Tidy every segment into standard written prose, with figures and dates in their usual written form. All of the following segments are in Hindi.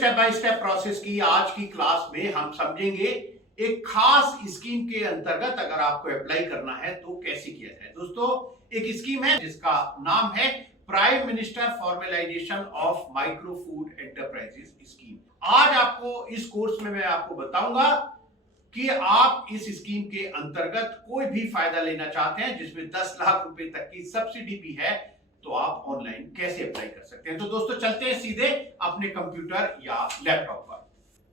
स्टेप बाय स्टेप प्रोसेस की आज की क्लास में हम समझेंगे एक खास स्कीम के अंतर्गत अगर आपको अप्लाई करना है तो कैसे किया जाए। दोस्तों, एक स्कीम है जिसका नाम है prime minister formalisation of micro food enterprises scheme. आज आपको इस कोर्स में मैं आपको बताऊंगा कि आप इस स्कीम के अंतर्गत कोई भी फायदा लेना चाहते हैं जिसमें 10 लाख रुपए तक की सब्सिडी भी है, तो आप ऑनलाइन कैसे अप्लाई कर सकते हैं। तो दोस्तों चलते हैं सीधे अपने कंप्यूटर या लैपटॉप पर।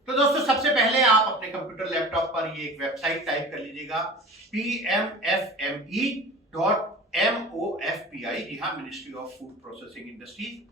तो दोस्तों सबसे पहले आप अपने कंप्यूटर लैपटॉप पर ये एक वेबसाइट टाइप कर लीजिएगा pmfme.mofpi, जी हाँ, ministry of food processing industries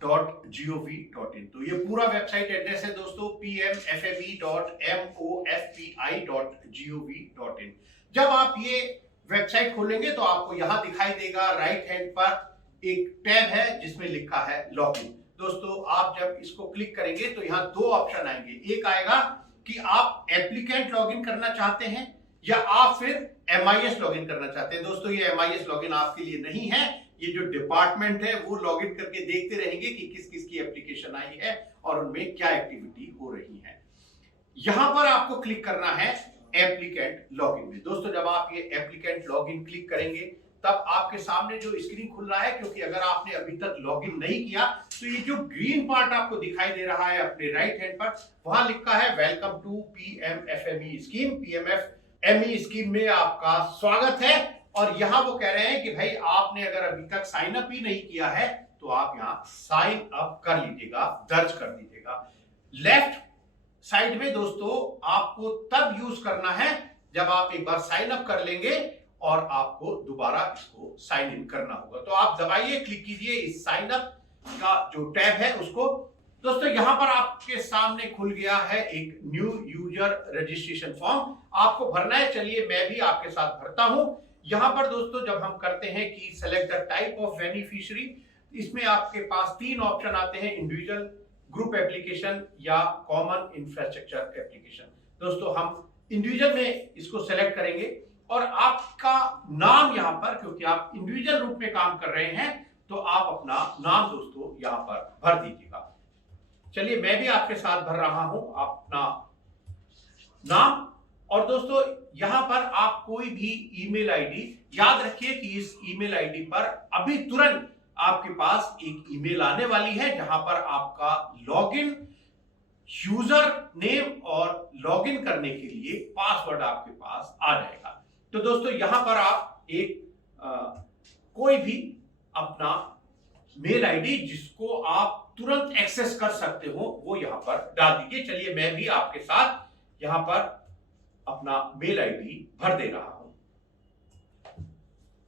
.gov.in। तो ये पूरा वेबसाइट एड्रेस है दोस्तों, pmfme.mofpi.gov.in। जब आप ये वेबसाइट खोलेंगे तो आपको यहां दिखाई देगा राइट हैंड पर एक टैब है जिसमें लिखा है लॉगिन। दोस्तों आप जब इसको क्लिक करेंगे तो यहाँ दो ऑप्शन आएंगे। एक आएगा कि आप एप्लीकेंट लॉगिन करना चाहते हैं या आप फिर MIS लॉगिन करना चाहते हैं। दोस्तों ये MIS लॉगिन आपके लिए नहीं है, ये जो डिपार्टमेंट है वो लॉगिन करके देखते रहेंगे कि किस किस की एप्लीकेशन आई है और उनमें क्या एक्टिविटी हो रही है। यहां पर आपको क्लिक करना है एप्लीकेंट लॉगिन में। दोस्तों जब आप ये एप्लीकेंट लॉगिन क्लिक करेंगे तब आपके सामने जो स्क्रीन खुल रहा है, क्योंकि अगर आपने अभी तक लॉगिन नहीं किया तो ये जो ग्रीन पार्ट आपको दिखाई दे रहा है अपने राइट हैंड पर, वहां लिखा है welcome to PMFME scheme. PMFME scheme में आपका स्वागत है। और यहां वो कह रहे हैं कि भाई आपने अगर अभी तक साइन अप ही नहीं किया है तो आप यहाँ साइन अप कर लीजिएगा, दर्ज कर दीजिएगा। लेफ्ट साइड में दोस्तों आपको तब यूज करना है जब आप एक बार साइन अप कर लेंगे और आपको दोबारा इसको साइन इन करना होगा। तो आप दबाइए, क्लिक कीजिए इस साइन अप का जो टैब है उसको। दोस्तों यहां पर आपके सामने खुल गया है एक न्यू यूजर रजिस्ट्रेशन फॉर्म, आपको भरना है। चलिए मैं भी आपके साथ भरता हूं। यहां पर दोस्तों जब हम करते हैं कि select the type of beneficiary, इसमें आपके पास तीन ऑप्शन आते हैं, इंडिविजुअल, ग्रुप एप्लीकेशन या कॉमन इंफ्रास्ट्रक्चर एप्लीकेशन। दोस्तों हम इंडिविजुअल में इसको सेलेक्ट करेंगे और आपका नाम यहां पर, क्योंकि आप इंडिविजुअल रूप में काम कर रहे हैं तो आप अपना नाम दोस्तों यहां पर भर दीजिएगा। चलिए मैं भी आपके साथ भर रहा हूं अपना नाम। और दोस्तों यहां पर आप कोई भी ईमेल आईडी, याद रखिए कि इस ईमेल आईडी पर अभी तुरंत आपके पास एक ईमेल आने वाली है जहां पर आपका लॉगिन यूजर नेम और लॉगिन करने के लिए पासवर्ड आपके पास आ जाएगा। तो दोस्तों यहां पर आप एक कोई भी अपना मेल आईडी जिसको आप तुरंत एक्सेस कर सकते हो वो यहां पर डाल दीजिए। चलिए मैं भी आपके साथ यहां पर अपना मेल आईडी भर दे रहा हूं।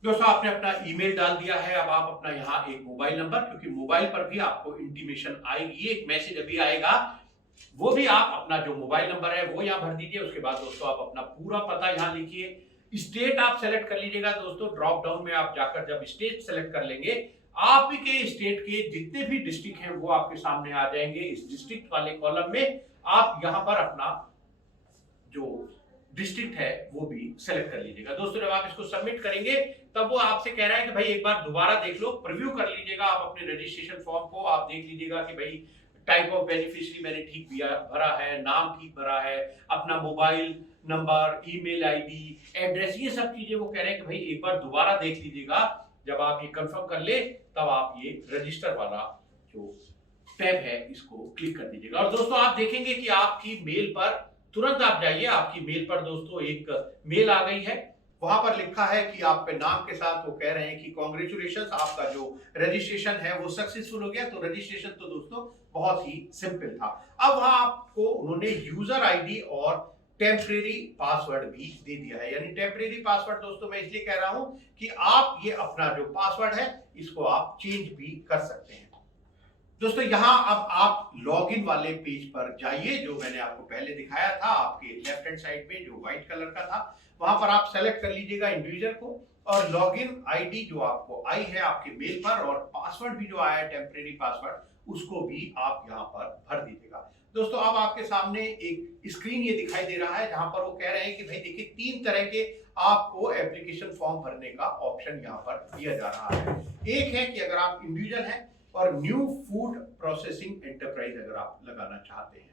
दोस्तों आपने अपना ईमेल डाल दिया है। अब आप अपना यहाँ एक मोबाइल नंबर, क्योंकि मोबाइल पर भी आपको इंटीमेशन आएगी, एक मैसेज अभी आएगा, वो भी आप अपना जो मोबाइल नंबर है वो यहाँ भर दीजिए। उसके बाद दोस्तों आप अपना पूरा पता यहाँ लिखिए। स्टेट आप सेलेक्ट कर लीजिएगा। दोस्तों ड्रॉप डाउन में आप जाकर जब स्टेट सेलेक्ट कर लेंगे, आपके स्टेट के जितने भी डिस्ट्रिक्ट हैं वो आपके सामने आ जाएंगे। इस डिस्ट्रिक्ट वाले कॉलम में आप यहाँ पर अपना जो डिस्ट्रिक्ट है वो भी सेलेक्ट कर लीजिएगा। दोस्तों जब आप इसको सबमिट करेंगे तब वो आपसे कह रहा है कि भाई एक बार दोबारा देख लो, प्रीव्यू कर लीजिएगा आप अपने रजिस्ट्रेशन फॉर्म को। आप देख लीजिएगा कि भाई टाइप ऑफ बेनिफिशियरी मैंने ठीक भरा है, नाम ठीक भरा है, अपना mobile number, email ID, address, ये सब चीजें वो कह रहे हैं कि भाई एक बार दोबारा देख लीजिएगा। जब आप ये कंफर्म कर ले तब आप ये रजिस्टर वाला जो टैब है इसको क्लिक कर दीजिएगा। और दोस्तों आप देखेंगे कि आपकी मेल पर तुरंत आप जाइए, आपकी मेल पर दोस्तों एक मेल आ गई है। वहां पर लिखा है कि आपके नाम के साथ वो कह रहे हैं कि कांग्रेचुलेशंस, आपका जो रजिस्ट्रेशन है वो सक्सेसफुल हो गया। तो रजिस्ट्रेशन तो दोस्तों बहुत ही सिंपल था। अब वहां आपको उन्होंने यूजर आईडी और टेम्परेरी पासवर्ड भी दे दिया है। यानी टेम्परेरी पासवर्ड दोस्तों मैं इसलिए कह रहा हूं कि आप ये अपना जो पासवर्ड है इसको आप चेंज भी कर सकते हैं। दोस्तों यहां अब आप लॉगिन वाले पेज पर जाइए, जो मैंने आपको पहले दिखाया था आपके लेफ्ट हैंड साइड में जो व्हाइट कलर का था, वहां पर आप सेलेक्ट कर लीजिएगा इंडिविजुअल को और लॉगिन आईडी जो आपको आई है आपके मेल पर और पासवर्ड भी जो आया है टेम्परेरी पासवर्ड, उसको भी आप यहाँ पर भर दीजिएगा। दोस्तों अब आपके सामने एक स्क्रीन ये दिखाई दे रहा है जहां पर वो कह रहे हैं कि भाई देखिए 3 तरह के आपको एप्लीकेशन फॉर्म भरने का ऑप्शन यहाँ पर दिया जा रहा है। एक है कि अगर आप इंडिविजुअल हैं और न्यू फूड प्रोसेसिंग एंटरप्राइज अगर आप लगाना चाहते हैं,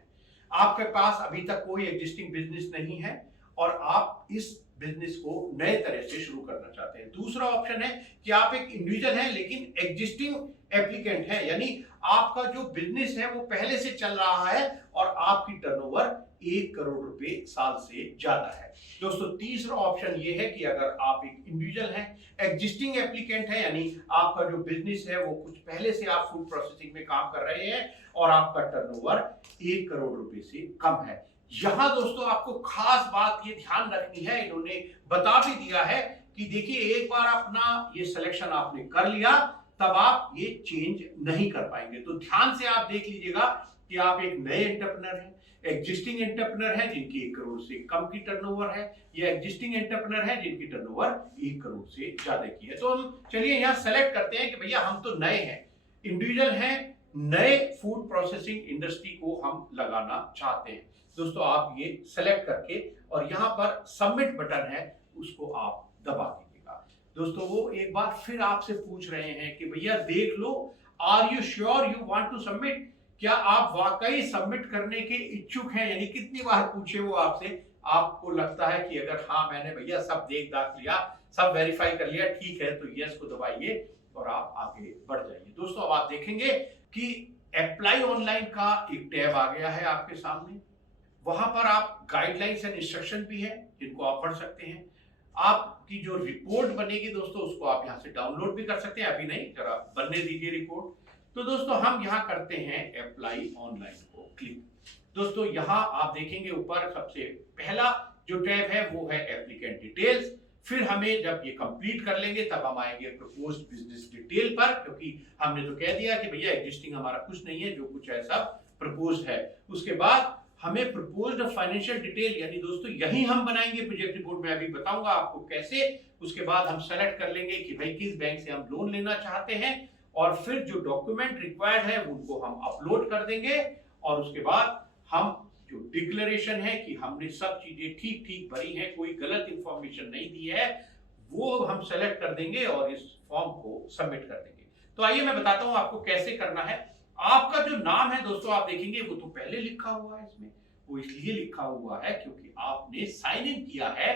आपके पास अभी तक कोई एग्जिस्टिंग बिजनेस नहीं है और आप इस बिजनेस को नए तरह से शुरू करना चाहते हैं। दूसरा ऑप्शन है कि आप एक इंडिविजुअल हैं लेकिन एग्जिस्टिंग एप्लीकेंट है, यानी आपका जो बिजनेस है वो पहले से चल रहा है और आपकी टर्नओवर 1 करोड़ रुपए साल से ज्यादा है। दोस्तों तीसरा ऑप्शन ये है कि अगर आप एक इंडिविजुअल हैं, एग्जिस्टिंग एप्लीकेंट है, यानी आपका जो बिजनेस है वो कुछ पहले से आप फूड प्रोसेसिंग में काम कर रहे हैं और आपका टर्नओवर 1 करोड़ रुपए से कम है। यहां दोस्तों आपको खास बात ये ध्यान रखनी है, इन्होंने बता भी दिया है कि देखिए एक बार अपना ये सिलेक्शन आपने कर लिया तब आप ये चेंज नहीं कर पाएंगे। तो ध्यान से आप देख लीजिएगा कि आप एक नए एंटरप्रेन्योर हैं, एग्जिस्टिंग एंटरप्रेन्योर हैं जिनकी 1 करोड़ से कम की टर्नओवर है, या एग्जिस्टिंग एंटरप्रेन्योर हैं जिनकी टर्नओवर 1 करोड़ से ज्यादा की है। तो हम चलिए यहाँ सेलेक्ट करते हैं कि भैया हम तो नए हैं, इंडिविजुअल हैं, नए फूड प्रोसेसिंग इंडस्ट्री को हम लगाना चाहते हैं। दोस्तों आप ये सेलेक्ट करके और यहाँ पर सबमिट बटन है उसको आप दबा दीजिएगा। दोस्तों वो एक बार फिर आपसे पूछ रहे हैं कि भैया देख लो, are you sure you want to submit, क्या आप वाकई सबमिट करने के इच्छुक हैं, यानी कितनी बार पूछे वो आपसे, आपको लगता है कि अगर हाँ मैंने भैया सब देख दाख लिया, सब वेरीफाई कर लिया, ठीक है, तो यस को दबाइए और आप आगे बढ़ जाइए। दोस्तों अब आप देखेंगे कि अप्लाई ऑनलाइन का एक टैब आ गया है आपके सामने, वहां पर आप गाइडलाइंस एंड इंस्ट्रक्शन भी है जिनको आप पढ़ सकते हैं। आपकी जो रिपोर्ट बनेगी दोस्तों उसको आप यहां से डाउनलोड भी कर सकते हैं, अभी नहीं, जरा बनने दीजिए रिपोर्ट। तो दोस्तों हम यहां करते हैं अप्लाई ऑनलाइन को क्लिक। दोस्तों यहां आप देखेंगे ऊपर सबसे पहला जो टैब है वो है एप्लीकेंट डिटेल्स। फिर हमें जब ये कंप्लीट कर लेंगे तब हम आएंगे प्रपोज्ड बिजनेस डिटेल पर, क्योंकि हमने तो कह दिया कि भैया एग्जिस्टिंग हमारा कुछ नहीं है, जो कुछ है सब प्रपोज्ड है। उसके बाद हमें प्रपोज्ड फाइनेंशियल डिटेल, यानी दोस्तों यही हम बनाएंगे प्रोजेक्ट रिपोर्ट में, अभी बताऊंगा आपको कैसे। उसके बाद हम सेलेक्ट कर लेंगे कि भाई किस बैंक से हम लोन लेना चाहते हैं और फिर जो डॉक्यूमेंट रिक्वायर्ड है उनको हम अपलोड कर देंगे और उसके बाद हम जो डिक्लेरेशन है कि हमने सब चीजें ठीक ठीक भरी हैं, कोई गलत इंफॉर्मेशन नहीं दी है, वो हम सेलेक्ट कर देंगे और इस फॉर्म को सबमिट कर देंगे। तो आइए मैं बताता हूं आपको कैसे करना है। आपका जो नाम है दोस्तों आप देखेंगे वो तो पहले लिखा हुआ है इसमें, वो इसलिए लिखा हुआ है क्योंकि आपने साइन इन किया है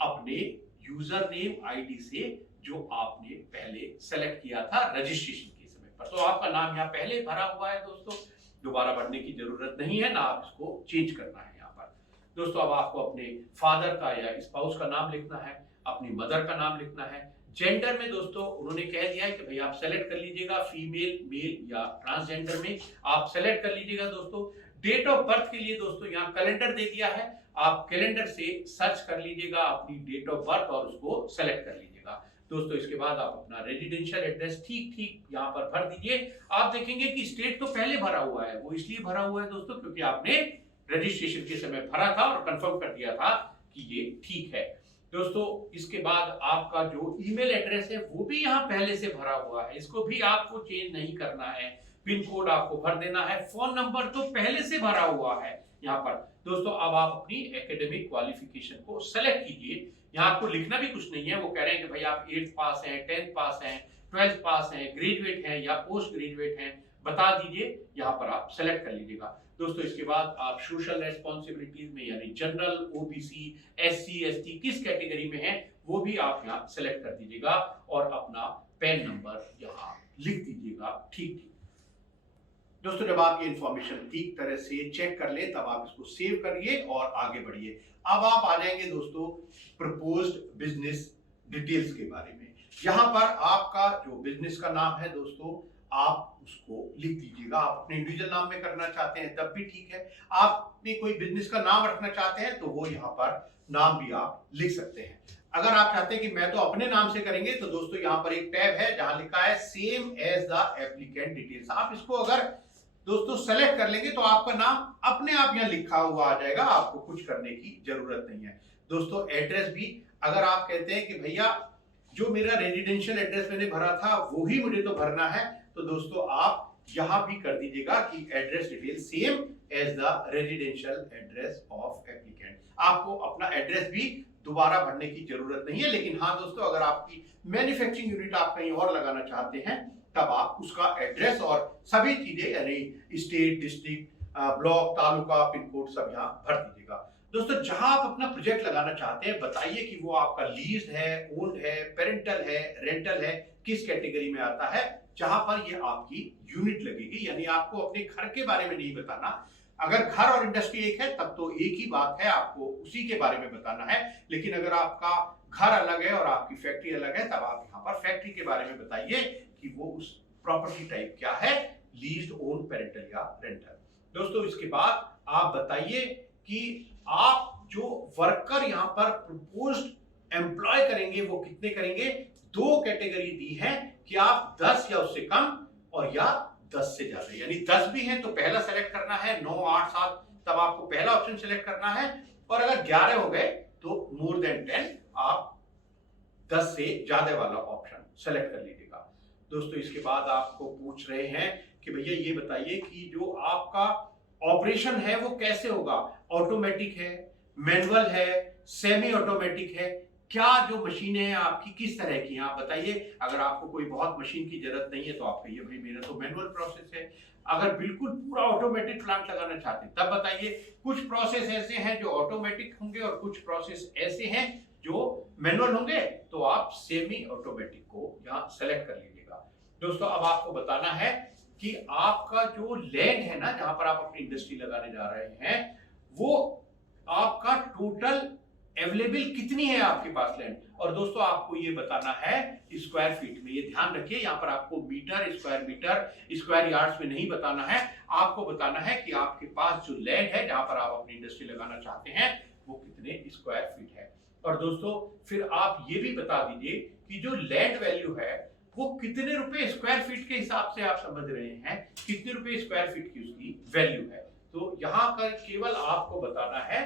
अपने यूजर नेम आईडी से जो आपने पहले सेलेक्ट किया था रजिस्ट्रेशन के समय पर। तो आपका नाम यहाँ पहले भरा हुआ है दोस्तों, दोबारा भरने की जरूरत नहीं है, ना आप इसको चेंज करना है यहाँ पर। दोस्तों अब आपको अपने फादर का या स्पाउस का नाम लिखना है, अपनी मदर का नाम लिखना है। जेंडर में दोस्तों उन्होंने कह दिया है कि भाई आप सेलेक्ट कर लीजिएगा फीमेल, मेल या ट्रांसजेंडर में आप सेलेक्ट कर लीजिएगा। दोस्तों डेट ऑफ बर्थ के लिए दोस्तों यहाँ कैलेंडर दे दिया है, आप कैलेंडर से सर्च कर लीजिएगा अपनी डेट ऑफ बर्थ और उसको सेलेक्ट कर लीजिएगा। दोस्तों इसके बाद आप अपना रेजिडेंशियल एड्रेस ठीक ठीक यहाँ पर भर दीजिए। आप देखेंगे कि स्टेट तो पहले भरा हुआ है, वो इसलिए भरा हुआ है दोस्तों क्योंकि आपने रजिस्ट्रेशन के समय भरा था और कंफर्म कर दिया था कि ये ठीक है। दोस्तों इसके बाद आपका जो ईमेल एड्रेस है वो भी यहाँ पहले से भरा हुआ है, इसको भी आपको चेंज नहीं करना है। पिन कोड आपको भर देना है, फोन नंबर तो पहले से भरा हुआ है यहाँ पर। दोस्तों अब आप अपनी एकेडमिक क्वालिफिकेशन को सेलेक्ट कीजिए। यहाँ आपको लिखना भी कुछ नहीं है, वो कह रहे हैं कि भाई आप 8th पास हैं, 10th पास हैं, 12th पास हैं, ग्रेजुएट हैं या पोस्ट ग्रेजुएट हैं, बता दीजिए, यहाँ पर आप सेलेक्ट कर लीजिएगा। दोस्तों इसके बाद आप सोशल रेस्पॉन्सिबिलिटीज में यानी जनरल, ओबीसी, एससी, एसटी किस कैटेगरी में है वो भी आप यहाँ सेलेक्ट कर दीजिएगा और अपना पैन नंबर यहाँ लिख दीजिएगा ठीक ठीक। दोस्तों जब आप ये इंफॉर्मेशन ठीक तरह से चेक कर ले तब आप इसको सेव करिए और आगे बढ़िए। अब आप आ जाएंगे दोस्तों प्रपोज्ड बिजनेस डिटेल्स के बारे में। यहाँ पर आपका जो बिजनेस का नाम है दोस्तों आप उसको लिख दीजिएगा। आप अपने इंडिविजुअल नाम में करना चाहते हैं तब भी ठीक है, आपने कोई बिजनेस का नाम रखना चाहते हैं तो वो यहाँ पर नाम भी आप लिख सकते हैं। अगर आप चाहते हैं कि मैं तो अपने नाम से करेंगे तो दोस्तों यहाँ पर एक टैब है जहां लिखा है same as the applicant details. आप इसको अगर दोस्तों सेलेक्ट कर लेंगे तो आपका नाम अपने आप यहाँ लिखा हुआ आ जाएगा, आपको कुछ करने की जरूरत नहीं है। दोस्तों एड्रेस भी अगर आप कहते हैं कि भैया जो मेरा रेजिडेंशियल एड्रेस मैंने भरा था वो ही मुझे तो भरना है, तो दोस्तों आप यहां भी कर दीजिएगा कि address detail same as the residential address of applicant. आपको अपना एड्रेस भी दोबारा भरने की जरूरत नहीं है, लेकिन हाँ दोस्तों अगर आपकी मैन्युफैक्चरिंग यूनिट आप कहीं और लगाना चाहते हैं तब आप उसका एड्रेस और सभी चीजें यानी state, district, block, taluka, pin code सब यहाँ भर दीजिएगा। दोस्तों जहां आप अपना प्रोजेक्ट लगाना चाहते हैं बताइए कि वो आपका लीज है, ओन्ड है, पेरेंटल है, रेंटल है, किस कैटेगरी में आता है, जहां पर ये आपकी यूनिट लगेगी। यानी आपको अपने घर के बारे में नहीं बताना। अगर घर और इंडस्ट्री एक है तब तो एक ही बात है, आपको उसी के बारे में बताना है। लेकिन अगर आपका घर अलग है और आपकी फैक्ट्री अलग है तब आप यहाँ पर फैक्ट्री के बारे में बताइए कि वो उस प्रॉपर्टी टाइप क्या है, लीज्ड, ओन, पेरेंटल या रेंटल। दोस्तों इसके बाद आप बताइए कि आप जो वर्कर यहाँ पर प्रपोज्ड एम्प्लॉय करेंगे वो कितने करेंगे। दो कैटेगरी दी है कि आप 10 या उससे कम और या 10 से ज्यादा। यानी 10 भी है तो पहला सेलेक्ट करना है, 9, 8, 7 तब आपको पहला ऑप्शन सेलेक्ट करना है। और अगर 11 हो गए तो मोर देन 10 आप 10 से ज्यादा वाला ऑप्शन सेलेक्ट कर लीजिएगा। दोस्तों इसके बाद आपको पूछ रहे हैं कि भैया ये बताइए कि जो आपका ऑपरेशन है वो कैसे होगा, ऑटोमेटिक है, मैनुअल है, सेमी ऑटोमेटिक है, क्या जो मशीनें हैं आपकी किस तरह की हैं आप बताइए। अगर आपको कोई बहुत मशीन की जरूरत नहीं है तो आप कहिए भाई मेरा तो मैनुअल प्रोसेस है। अगर बिल्कुल पूरा ऑटोमेटिक प्लांट लगाना चाहते हैं तब बताइए। कुछ प्रोसेस ऐसे हैं जो ऑटोमेटिक होंगे और कुछ प्रोसेस ऐसे हैं जो मैनुअल होंगे, तो आप सेमी ऑटोमेटिक को यहाँ सेलेक्ट कर लीजिएगा। दोस्तों अब आपको बताना है कि आपका जो लैंड है ना जहां पर आप अपनी इंडस्ट्री लगाने जा रहे हैं वो आपका टोटल अवेलेबल कितनी है आपके पास लैंड। और दोस्तों आपको ये बताना है स्क्वायर फीट में। ये ध्यान रखिए यहाँ पर आपको मीटर, स्क्वायर यार्ड्स में नहीं बताना है। आपको बताना है कि आपके पास जो लैंड है जहां पर आप अपनी इंडस्ट्री लगाना चाहते हैं वो कितने स्क्वायर फीट है। और दोस्तों फिर आप ये भी बता दीजिए कि जो लैंड वैल्यू है वो कितने रुपए स्क्वायर फीट के हिसाब से आप समझ रहे हैं, कितने रुपए स्क्वायर फीट की उसकी वैल्यू है। तो यहाँ पर केवल आपको बताना है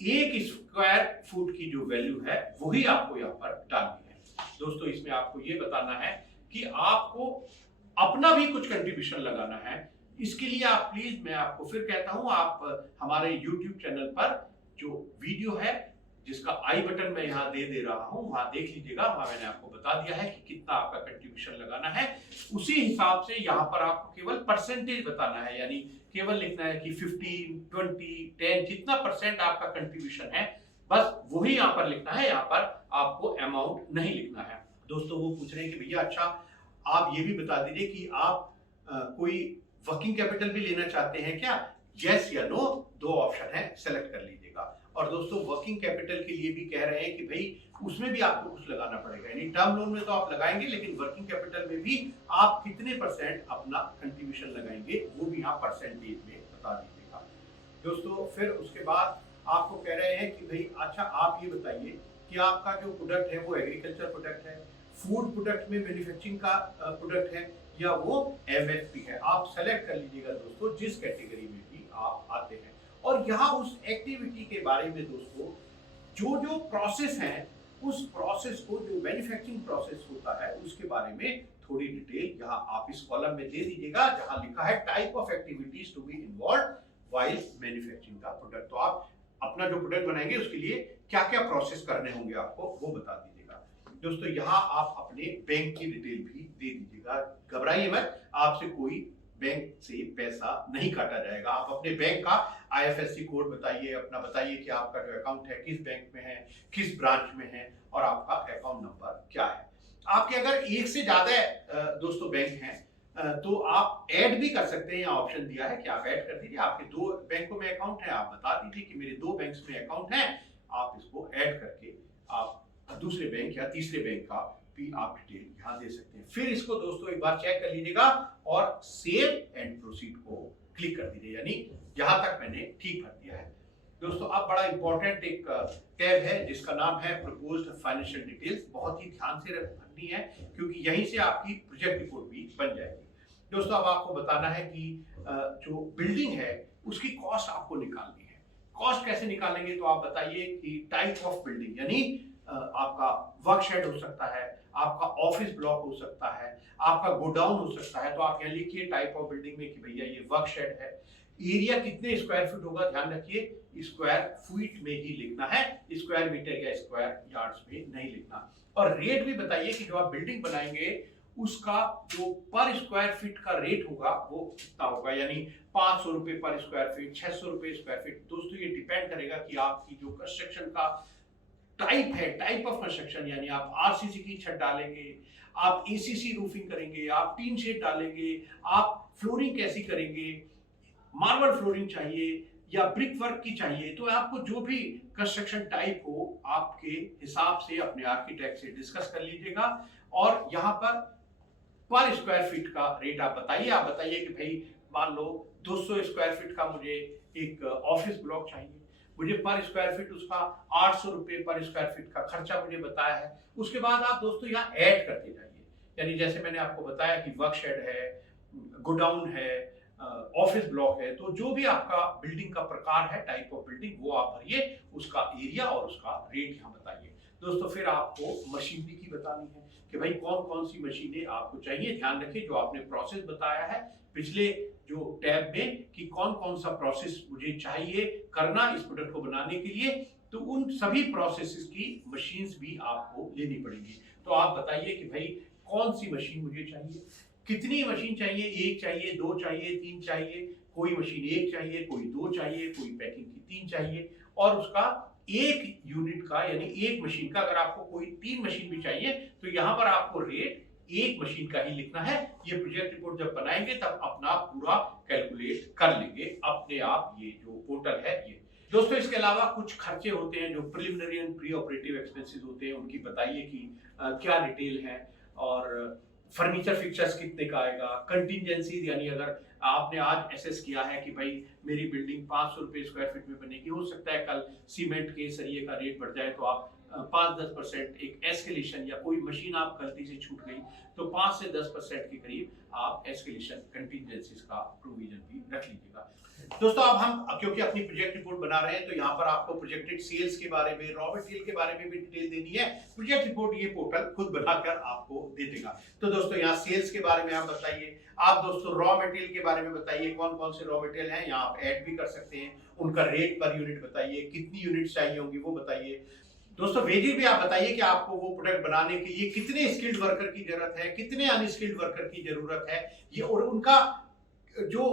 1 स्क्वायर फुट की जो वैल्यू है वही आपको यहाँ पर डालनी है। दोस्तों इसमें आपको ये बताना है कि आपको अपना भी कुछ कंट्रीब्यूशन लगाना है। इसके लिए आप प्लीज, मैं आपको फिर कहता हूं, आप हमारे YouTube चैनल पर जो वीडियो है जिसका आई बटन मैं यहाँ दे रहा हूं वहां देख लीजिएगा। वहां मैंने आपको बता दिया है कि कितना आपका कंट्रीब्यूशन लगाना है। उसी हिसाब से यहाँ पर आपको केवल परसेंटेज बताना है, यानी केवल लिखना है कि 15, 20, 10 जितना परसेंट आपका कंट्रीब्यूशन है बस वही यहाँ पर लिखना है। यहाँ पर आपको अमाउंट नहीं लिखना है। दोस्तों वो पूछ रहे हैं कि भैया अच्छा आप ये भी बता दीजिए कि आप कोई वर्किंग कैपिटल भी लेना चाहते हैं क्या। यस या नो दो ऑप्शन है, सेलेक्ट कर लीजिएगा। और दोस्तों वर्किंग कैपिटल के लिए भी कह रहे हैं कि भाई उसमें भी आपको कुछ लगाना पड़ेगा। यानी टर्म लोन में तो आप लगाएंगे लेकिन वर्किंग कैपिटल में भी आप कितने परसेंट अपना कंट्रीब्यूशन लगाएंगे वो भी यहाँ परसेंटेज में बता दीजिएगा। दोस्तों फिर उसके बाद आपको कह रहे हैं कि भाई अच्छा आप ये बताइए कि आपका जो प्रोडक्ट है वो एग्रीकल्चर प्रोडक्ट है, फूड प्रोडक्ट में मैन्युफैक्चरिंग का प्रोडक्ट है या वो एमएसपी है। आप सेलेक्ट कर लीजिएगा दोस्तों जिस कैटेगरी में भी आप आते हैं। और यहाँ उस एक्टिविटी के बारे में दोस्तों जो जो प्रोसेस है उस प्रोसेस को, जो मैन्युफैक्चरिंग प्रोसेस होता है उसके बारे में थोड़ी डिटेल यहाँ आप इस कॉलम में दे दीजिएगा जहां लिखा है type of activities to be involve while manufacturing the product. तो आप अपना जो प्रोडक्ट बनाएंगे उसके लिए क्या क्या प्रोसेस करने होंगे आपको वो बता दीजिएगा। दोस्तों यहाँ आप अपने बैंक की डिटेल भी दे दीजिएगा। घबराइए मत, आपसे कोई बैंक से पैसा नहीं काटा जाएगा। आप अपने बैंक का आईएफएससी कोड बताइए, अपना बताइए कि आपका जो अकाउंट है किस बैंक में है, किस ब्रांच में है और आपका अकाउंट नंबर क्या है। आपके अगर एक से ज्यादा दोस्तों बैंक हैं तो आप ऐड भी कर सकते हैं। यहाँ ऑप्शन दिया है कि आप ऐड कर दीजिए। आपके 2 बैंकों में अकाउंट है, आप बता दीजिए कि मेरे 2 बैंक्स में अकाउंट है। आप इसको ऐड करके आप दूसरे बैंक या तीसरे बैंक का भी आप डिटेल यहाँ दे सकते हैं। फिर इसको दोस्तों एक बार चेक कर लीजिएगा और सेव एंड प्रोसीड को क्लिक कर दीजिए। यानी यहाँ तक मैंने ठीक भर दिया है। दोस्तों अब बड़ा इंपॉर्टेंट एक टैब है जिसका नाम है प्रपोज्ड फाइनेंशियल डिटेल्स। बहुत ही ध्यान से भरनी है क्योंकि यहीं से आपकी प्रोजेक्ट रिपोर्ट भी बन जाएगी। दोस्तों अब आपको बताना है कि जो बिल्डिंग है उसकी कॉस्ट आपको निकालनी है। कॉस्ट कैसे निकालेंगे तो आप बताइए कि टाइप ऑफ बिल्डिंग, यानी आपका वर्क शेड हो सकता है, आपका ऑफिस ब्लॉक हो सकता है, आपका गोडाउन हो सकता है। तो आप यहाँ लिखिए टाइप ऑफ बिल्डिंग में कि भैया ये वर्क शेड है। एरिया कितने स्क्वायर फीट होगा, ध्यान रखिए स्क्वायर फीट में ही लिखना है, स्क्वायर मीटर या स्क्वायर यार्ड्स में नहीं लिखना। और रेट भी बताइए कि जो आप बिल्डिंग बनाएंगे उसका जो पर स्क्वायर फीट का रेट होगा वो कितना होगा, यानी 500 रुपए पर स्क्वायर फीट, 600 रुपए स्क्वायर फीट। दोस्तों ये डिपेंड करेगा कि आपकी जो कंस्ट्रक्शन का टाइप है, टाइप ऑफ कंस्ट्रक्शन, यानी आप आरसीसी की छत डालेंगे, आप एसीसी रूफिंग करेंगे, आप टीन शेड डालेंगे, आप फ्लोरिंग कैसी करेंगे, मार्बल फ्लोरिंग चाहिए या ब्रिक वर्क की चाहिए, तो आपको जो भी कंस्ट्रक्शन टाइप हो आपके हिसाब से अपने आर्किटेक्ट से डिस्कस कर लीजिएगा। और यहाँ पर स्क्वायर फीट का रेट आप बताइए कि भाई मान लो 200 स्क्वायर फीट का मुझे एक ऑफिस ब्लॉक चाहिए, मुझे पर स्क्वायर फीट उसका 800 रुपए पर स्क्वायर फीट का खर्चा मुझे बताया है। उसके बाद आप दोस्तों यहाँ ऐड करते जाइए, यानी जैसे मैंने आपको बताया कि वर्क शेड है, गोडाउन है, ऑफिस ब्लॉक है, तो जो भी आपका बिल्डिंग का प्रकार है, टाइप ऑफ बिल्डिंग, वो आप भरिए, उसका एरिया और उसका रेट यहाँ बताइए। दोस्तों फिर आपको मशीनरी की बतानी है कि भाई कौन कौन सी मशीनें आपको चाहिए। ध्यान रखिए जो आपने प्रोसेस बताया है पिछले जो टैब में कि कौन कौन सा प्रोसेस मुझे चाहिए करना इस प्रोडक्ट को बनाने के लिए, तो उन सभी प्रोसेसेस की मशीन्स भी आपको लेनी पड़ेगी। तो आप बताइए कि भाई कौन सी मशीन मुझे चाहिए, कितनी मशीन चाहिए, एक चाहिए, दो चाहिए, तीन चाहिए, कोई मशीन एक चाहिए, कोई दो चाहिए, कोई पैकिंग की तीन चाहिए, और उसका एक यूनिट का यानी एक मशीन का अगर आपको कोई 3 मशीन भी चाहिए तो यहाँ पर आपको रेट एक मशीन का ही लिखना है। ये प्रोजेक्ट रिपोर्ट जब बनाएंगे तब अपना पूरा कैलकुलेट कर लेंगे अपने आप, ये जो पोर्टल है ये। दोस्तों इसके अलावा कुछ खर्चे होते हैं जो preliminary and pre operative expenses होते हैं, उनकी बताइए कि क्या डिटेल है, और फर्नीचर फिक्चर्स कितने का आएगा, कंटिजेंसी यानी अगर आपने आज एसेस किया है कि भाई मेरी बिल्डिंग 500 रुपए स्क्वायर फीट में बनेगी, हो सकता है कल सीमेंट के सरिये का रेट बढ़ जाए तो आप 5-10% एक एस्केलेशन, या कोई मशीन आप गलती से छूट गई तो 5 से 10% के करीब आप एस्केलेशन कंटिजेंसीज का प्रोविजन भी रख लीजिएगा। दोस्तों अब हम क्योंकि अपनी प्रोजेक्ट रिपोर्ट बना रहे हैं तो यहाँ पर आपको प्रोजेक्टेड सेल्स के बारे में, रॉ मटेरियल के बारे में भी डिटेल देनी है। प्रोजेक्ट रिपोर्ट ये पोर्टल खुद बनाकर आपको दे देगा। तो दोस्तों यहाँ सेल्स के बारे में आप बताइए, आप दोस्तों रॉ मटेरियल के बारे में बताइए कौन कौन से रॉ मटेरियल हैं, यहाँ आप ऐड भी कर सकते हैं, उनका रेट पर यूनिट बताइए, कितनी यूनिट चाहिए होंगी वो बताइए। दोस्तों वेजेस भी आप बताइए कि आपको वो प्रोडक्ट बनाने के लिए कितने स्किल्ड वर्कर की जरूरत है, कितने अनस्किल्ड वर्कर की जरूरत है, ये और उनका जो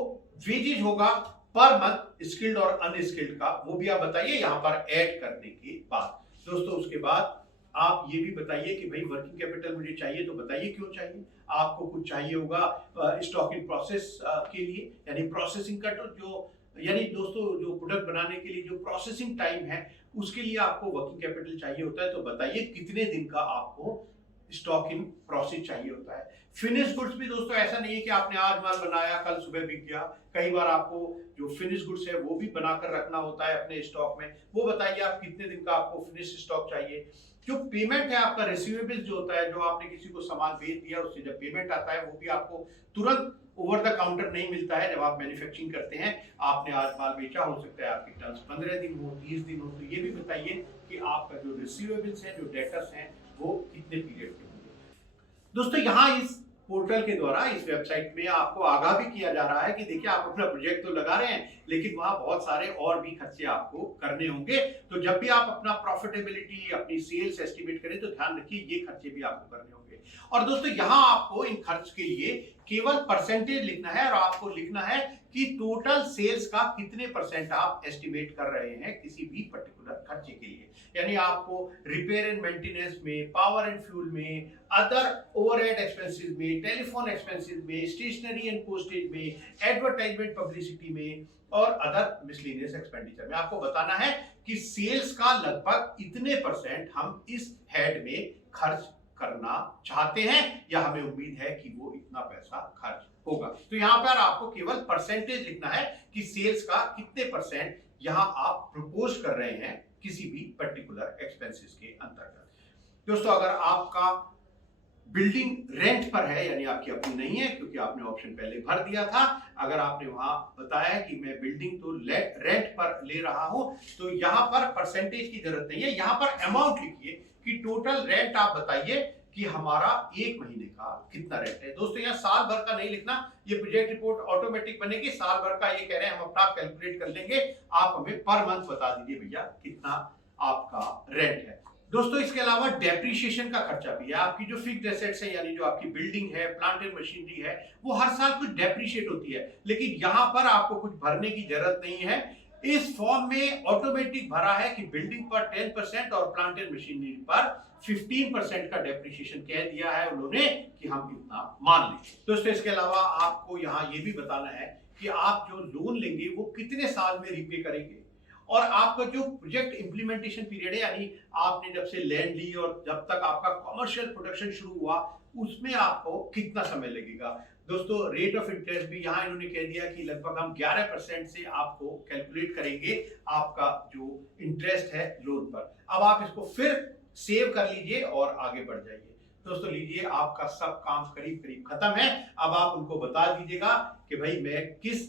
वेजेज होगा पर मंथ स्किल्ड और अनस्किल्ड का वो भी आप बताइए यहाँ पर ऐड करने के बाद। दोस्तों उसके बाद आप ये भी बताइए कि भाई वर्किंग कैपिटल मुझे चाहिए, तो बताइए क्यों चाहिए। आपको कुछ चाहिए होगा स्टॉक इन प्रोसेस के लिए, यानी प्रोसेसिंग का जो यानी दोस्तों जो प्रोडक्ट बनाने के लिए जो प्रोसेसिंग टाइम है उसके लिए आपको वर्किंग कैपिटल चाहिए होता है, तो बताइए कितने दिन का आपको स्टॉक इन प्रोसेस चाहिए होता है। फिनिश गुड्स भी दोस्तों ऐसा नहीं है कि आपने आज माल बनाया कल सुबह बिक गया, कई बार आपको जो फिनिश गुड्स है वो भी बनाकर रखना होता है अपने स्टॉक में, वो बताइए आप कितने दिन का आपको फिनिश स्टॉक चाहिए। जो पेमेंट है आपका रिसीवेबल्स जो होता है, जो आपने किसी को सामान बेच दिया उससे जब पेमेंट आता है वो भी आपको तुरंत ओवर द काउंटर नहीं मिलता है। जब आप मैन्युफैक्चरिंग करते हैं, आपने आज माल बेचा, हो सकता है आपकी टर्म्स 15 दिन हो, 30 दिन हो, तो ये भी बताइए कि आपका जो रिसीवेबल्स है, जो डेटर्स हैं, वो कितने पीरियड के होंगे। दोस्तों यहाँ इस पोर्टल के द्वारा, इस वेबसाइट में आपको आगाह भी किया जा रहा है कि देखिए आप अपना प्रोजेक्ट तो लगा रहे हैं लेकिन वहां बहुत सारे और भी खर्चे आपको करने होंगे। तो जब भी आप अपना प्रॉफिटेबिलिटी, अपनी सेल्स एस्टिमेट करें तो ध्यान रखिए ये खर्चे भी आपको करने होंगे। और दोस्तों यहाँ आपको इन खर्च के लिए केवल परसेंटेज लिखना है, और आपको लिखना है कि टोटल सेल्स का कितने % आप एस्टिमेट कर रहे हैं किसी भी पर्टिकुलर खर्चे के लिए। यानी आपको रिपेयर एंड मेंटेनेंस में, पावर एंड फ्यूल में, अदर ओवरहेड एक्सपेंसेस में, टेलीफोन एक्सपेंसेस में, स्टेशनरी एंड पोस्टेज में, एडवर्टाइजमेंट पब्लिसिटी में और अदर मिसलेनियस एक्सपेंडिचर में आपको बताना है कि सेल्स का लगभग इतने % हम इस हेड में खर्च करना चाहते हैं या हमें उम्मीद है कि वो इतना पैसा खर्च होगा। तो यहाँ पर आपको केवल परसेंटेज लिखना है कि सेल्स का कितने % यहाँ आप प्रपोज कर रहे हैं किसी भी पर्टिकुलर एक्सपेंसेस के अंतर्गत। दोस्तों अगर आपका बिल्डिंग रेंट पर है, यानी आपकी अपनी नहीं है क्योंकि आपने ऑप्शन पहले भर दिया था, अगर आपने वहां बताया कि मैं बिल्डिंग तो रेंट पर ले रहा हूं, तो यहाँ पर परसेंटेज की जरूरत नहीं है, यहाँ पर अमाउंट लिखिए कि टोटल रेंट आप बताइए कि हमारा 1 महीने का कितना रेंट है। दोस्तों यहाँ साल भर का नहीं लिखना, ये प्रोजेक्ट रिपोर्ट ऑटोमेटिक बनेगी, साल भर का ये कह रहे हैं हम अपना कैलकुलेट कर लेंगे, आप हमें पर मंथ बता दीजिए भैया कितना आपका रेंट है। दोस्तों इसके अलावा डेप्रिसिएशन का खर्चा भी है। आपकी जो फिक्स्ड एसेट्स है यानी जो आपकी बिल्डिंग है, प्लांट एंड मशीनरी है, वो हर साल कुछ डेप्रिशिएट होती है, लेकिन यहां पर आपको कुछ भरने की जरूरत नहीं है। इस फॉर्म में ऑटोमेटिक भरा है कि बिल्डिंग पर 10% और प्लांट एंड मशीनरी पर 15% का डेप्रिसिएशन कह दिया है उन्होंने कि हम इतना मान लें। दोस्तों इसके अलावा आपको यहाँ ये भी बताना है कि आप जो लोन लेंगे वो कितने साल में रीपे करेंगे, और आपका जो प्रोजेक्ट इंप्लीमेंटेशन पीरियड है यानी आपने जब से लैंड ली और जब तक आपका कमर्शियल प्रोडक्शन शुरू हुआ उसमें आपको कितना समय लगेगा। दोस्तों रेट ऑफ इंटरेस्ट भी यहाँ इन्होंने कह दिया कि लगभग हम 11% से आपको कैलकुलेट करेंगे आपका जो इंटरेस्ट है लोन पर। अब आप इसको फिर सेव कर लीजिए और आगे बढ़ जाइए। दोस्तों लीजिए आपका सब काम करीब करीब खत्म है। अब आप उनको बता दीजिएगा कि भाई मैं किस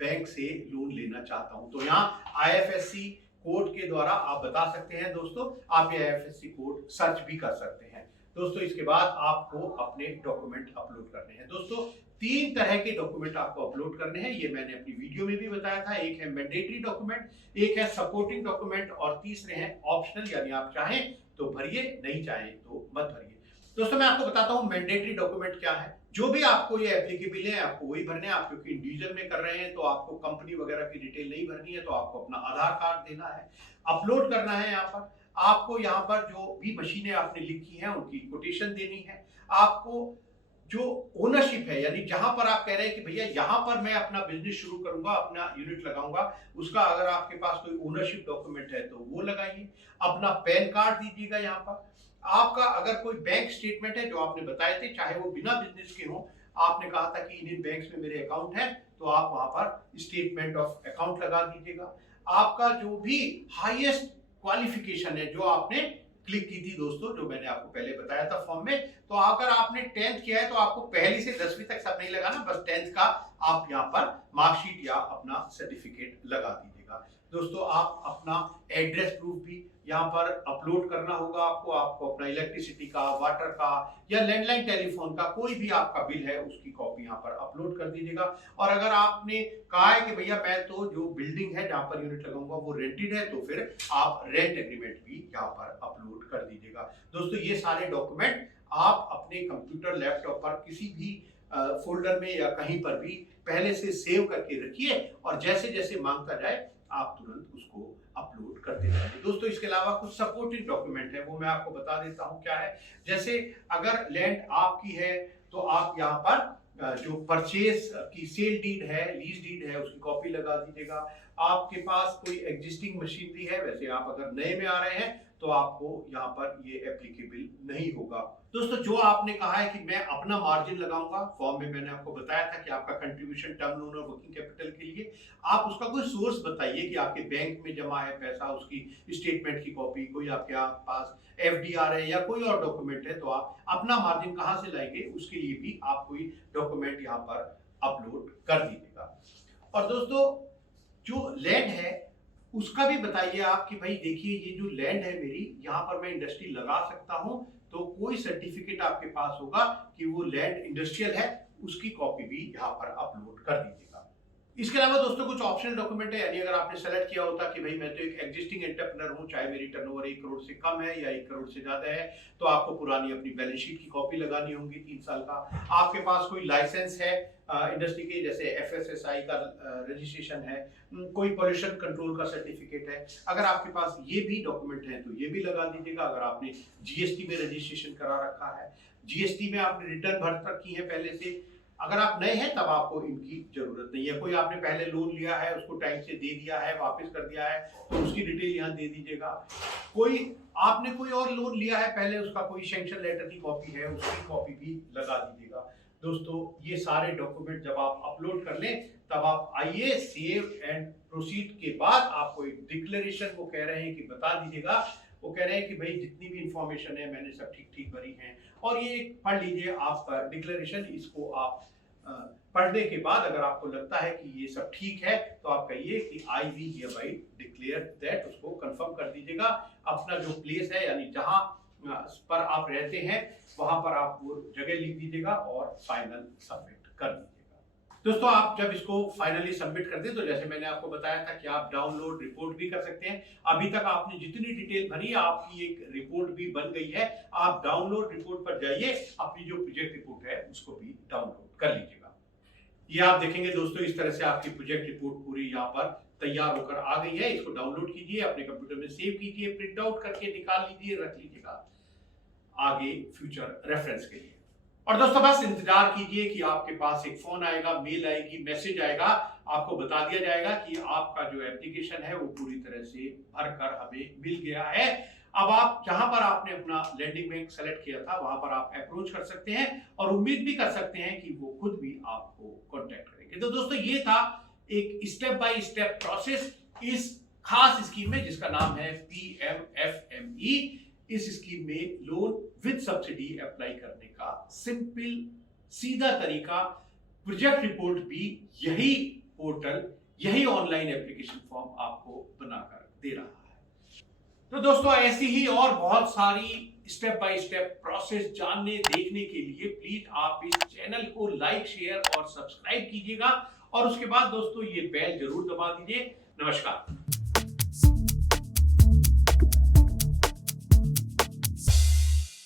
बैंक से लोन लेना चाहता हूं। तो यहाँ आईएफएससी कोड के द्वारा आप बता सकते हैं। दोस्तों आप ये आईएफएससी कोड सर्च भी कर सकते हैं। दोस्तों इसके बाद आपको अपने डॉक्यूमेंट अपलोड करने हैं। दोस्तों 3 तरह के डॉक्यूमेंट आपको अपलोड करने हैं, ये मैंने अपनी वीडियो में भी बताया था। एक है मैंडेटरी डॉक्यूमेंट, एक है सपोर्टिंग डॉक्यूमेंट और तीसरे हैं ऑप्शनल, यानी आप चाहें तो भरिए, नहीं चाहें तो मत भरिए। दोस्तों मैं आपको बताता हूं मैंडेटरी डॉक्यूमेंट क्या है। जो भी आपको ये एप्लीकेबल है आपको वही भरने हैं। आप क्योंकि इंडिविजुअल में कर रहे हैं तो आपको कंपनी वगैरह की डिटेल नहीं भरनी है, तो आपको अपना आधार कार्ड देना है, अपलोड करना है। यहाँ पर आपको यहाँ पर जो भी मशीनें आपने लिखी हैं उनकी कोटेशन देनी है। आपको जो ओनरशिप है यानी जहां पर आप कह रहे हैं कि भैया यहां पर मैं अपना बिजनेस शुरू करूंगा, अपना यूनिट लगाऊंगा, उसका अगर आपके पास कोई ओनरशिप डॉक्यूमेंट है तो वो लगाइए। अपना पैन कार्ड दीजिएगा। यहाँ पर आपका अगर कोई बैंक स्टेटमेंट है जो आपने बताए थे, चाहे वो बिना बिजनेस के हो, आपने कहा था कि इन बैंक्स में मेरे अकाउंट है, तो आप वहां पर स्टेटमेंट ऑफ अकाउंट लगा दीजिएगा। आपका जो भी हाईएस्ट क्वालिफिकेशन है जो आपने क्लिक की थी दोस्तों, जो मैंने आपको पहले बताया था फॉर्म में, तो अगर आपने 10th किया है तो आपको पहली से 10वीं तक सब नहीं लगाना, बस 10th का आप यहाँ पर मार्कशीट या अपना सर्टिफिकेट लगा दीजिएगा। दोस्तों आप अपना एड्रेस प्रूफ भी यहाँ पर अपलोड करना होगा। आपको अपना इलेक्ट्रिसिटी का, वाटर का या लैंडलाइन टेलीफोन का कोई भी आपका बिल है उसकी कॉपी यहाँ पर अपलोड कर दीजिएगा। और अगर आपने कहा है कि भैया मैं तो जो बिल्डिंग है जहाँ पर यूनिट लगाऊंगा वो रेंटेड है, तो फिर आप रेंट एग्रीमेंट भी यहाँ पर अपलोड कर दीजिएगा। दोस्तों ये सारे डॉक्यूमेंट आप अपने कंप्यूटर, लैपटॉप पर किसी भी फोल्डर में या कहीं पर भी पहले से सेव करके रखिए, और जैसे जैसे मांगता जाए आप तुरंत उसको अपलोड करते जाइए। दोस्तों इसके अलावा कुछ सपोर्टिंग डॉक्यूमेंट है, वो मैं आपको बता देता हूं क्या है। जैसे अगर लैंड आपकी है तो आप यहाँ पर जो परचेज की सेल डीड है, लीज डीड है, उसकी कॉपी लगा दीजिएगा। आपके पास कोई एग्जिस्टिंग मशीनरी है, वैसे आप अगर नए में आ रहे हैं तो आपको यहाँ पर ये एप्लीकेबल नहीं होगा। दोस्तों जो आपने कहा है कि मैं अपना मार्जिन लगाऊंगा, फॉर्म में मैंने आपको बताया था कि आपका कंट्रीब्यूशन टर्म लोन और वर्किंग कैपिटल के लिए आप उसका कोई सोर्स बताइए कि आपके बैंक में जमा है पैसा, उसकी स्टेटमेंट की कॉपी, कोई आपके पास एफडीआर है या कोई और डॉक्यूमेंट है, तो आप अपना मार्जिन कहां से लाएंगे उसके लिए भी आप कोई डॉक्यूमेंट यहाँ पर अपलोड कर दीजिएगा। और दोस्तों जो लैंड है उसका भी बताइए आप कि भाई देखिए ये जो लैंड है मेरी, यहाँ पर मैं इंडस्ट्री लगा सकता हूँ, तो कोई सर्टिफिकेट आपके पास होगा कि वो लैंड इंडस्ट्रियल है, उसकी कॉपी भी यहाँ पर अपलोड कर दीजिएगा। इसके अलावा दोस्तों कुछ ऑप्शनल डॉक्यूमेंट है, यानी अगर आपने सेलेक्ट किया होता कि भाई मैं तो एक एग्जिस्टिंग एंटरप्रेन्योर हूं, चाहे मेरी टर्नओवर 1 करोड़ से कम है या 1 करोड़ से ज्यादा है, तो आपको पुरानी अपनी बैलेंस शीट की कॉपी लगानी होगी 3 साल का। आपके पास कोई लाइसेंस है इंडस्ट्री के, जैसे एफएसएसआई का रजिस्ट्रेशन है, कोई पोल्यूशन कंट्रोल का सर्टिफिकेट है, अगर आपके पास ये भी डॉक्यूमेंट है तो ये भी लगा दीजिएगा। अगर आपने जीएसटी में रजिस्ट्रेशन करा रखा है, जीएसटी में आपने रिटर्न भर रखी है पहले से, अगर आप नए हैं तब आपको इनकी जरूरत नहीं है। कोई आपने पहले लोन लिया है, उसको टाइम से दे दिया है, वापस कर दिया है, तो उसकी डिटेल यहाँ दे दीजिएगा। कोई आपने कोई और लोन लिया है पहले, उसका कोई सैंक्शन लेटर की कॉपी है, उसकी कॉपी भी लगा दीजिएगा। दोस्तों ये सारे डॉक्यूमेंट जब आप अपलोड कर लें तब आप आइए, सेव एंड प्रोसीड के बाद आपको एक डिक्लेरेशन वो कह रहे हैं कि बता दीजिएगा। वो कह रहे हैं कि भाई जितनी भी इंफॉर्मेशन है मैंने सब ठीक ठीक भरी है, और ये पढ़ लीजिए आपका डिक्लेरेशन। इसको आप पढ़ने के बाद अगर आपको लगता है कि ये सब ठीक है तो आप कहिए कि आई वी हियरबाय डिक्लेयर दैट, उसको कंफर्म कर दीजिएगा। अपना जो प्लेस है यानी जहां पर आप रहते हैं वहां पर आप वो जगह लिख दीजिएगा और फाइनल सबमिट कर दीजिएगा। दोस्तों आप जब इसको फाइनली सबमिट कर दें तो जैसे मैंने आपको बताया था कि आप डाउनलोड रिपोर्ट भी कर सकते हैं। अभी तक आपने जितनी डिटेल भरी आपकी एक रिपोर्ट भी बन गई है। आप डाउनलोड रिपोर्ट पर जाइए, अपनी जो प्रोजेक्ट रिपोर्ट है उसको भी डाउनलोड कर लीजिएगा। ये आप देखेंगे दोस्तों, इस तरह से आपकी प्रोजेक्ट रिपोर्ट पूरी यहाँ पर तैयार होकर आ गई है। इसको डाउनलोड कीजिए, अपने कंप्यूटर में सेव कीजिए, प्रिंट आउट करके निकाल लीजिए, रख लीजिएगा आगे फ्यूचर रेफरेंस के लिए। और दोस्तों बस इंतजार कीजिए कि आपके पास एक फोन आएगा, मेल आएगी, मैसेज आएगा, आपको बता दिया जाएगा कि आपका जो एप्लीकेशन है वो पूरी तरह से भरकर हमें मिल गया है। अब आप जहां पर आपने अपना लैंडिंग बैंक सेलेक्ट किया था वहां पर आप अप्रोच कर सकते हैं और उम्मीद भी कर सकते हैं कि वो खुद भी आपको कांटेक्ट करेंगे। तो दोस्तों ये था एक स्टेप बाय स्टेप प्रोसेस इस खास स्कीम में जिसका नाम है PMFME। इस स्कीम में लोन विद सब्सिडी अप्लाई करने का सिंपल सीधा तरीका, प्रोजेक्ट रिपोर्ट भी यही पोर्टल, यही ऑनलाइन एप्लीकेशन फॉर्म आपको बनाकर दे रहा है। तो दोस्तों ऐसी ही और बहुत सारी स्टेप बाय स्टेप प्रोसेस जानने देखने के लिए प्लीज आप इस चैनल को लाइक, शेयर और सब्सक्राइब कीजिएगा और उसके बाद दोस्तों ये बेल जरूर दबा दीजिए। नमस्कार।